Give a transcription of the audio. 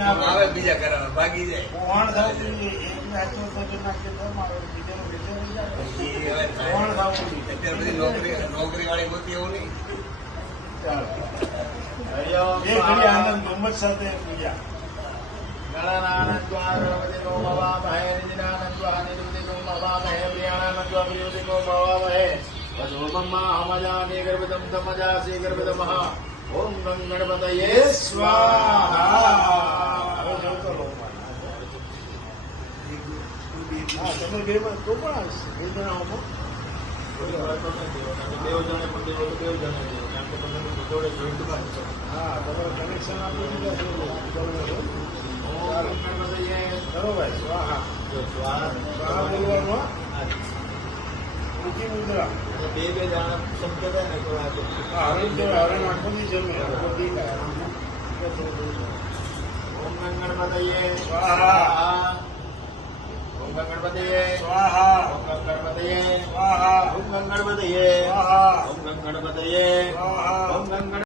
આવે બીજા કરાવે ભાગી જાય. કોણ થવું જોઈએ? એકને હાથો તો નાખે તો મારો બીજાનો બેચો થઈ જાય. કોણ થવું જોઈએ? અત્યારે બધી નોકરી વાળી હોતી એવું નહીં. ચાલો એ ઘડી આનંદ ગમત સાથે પૂજા. ઓમ ગણપતયે સ્વાહા. હવે જોતો રહો મારે. હા તમે બે માં તો પણ આવશે બે જણાઓમાં. હા તમારે કનેક્શન આપી દીધા. કરો ભાઈ સ્વાહા. સ્વાહા બોલવાનું. ઊંચી મુદ્રા. બે જણા શબ્દ હા હરણ કહેવાય. હરણ આંખોની જમે બધી ઓમ ગણપતયે સ્વાહા. ઓમ ગણપતયે સ્વાહા. ઓમ ગણપતયે સ્વાહા. ઓમ ગણપતયે સ્વાહા. ઓમ ગણપતયે સ્વાહા. ઓમ ગણપતયે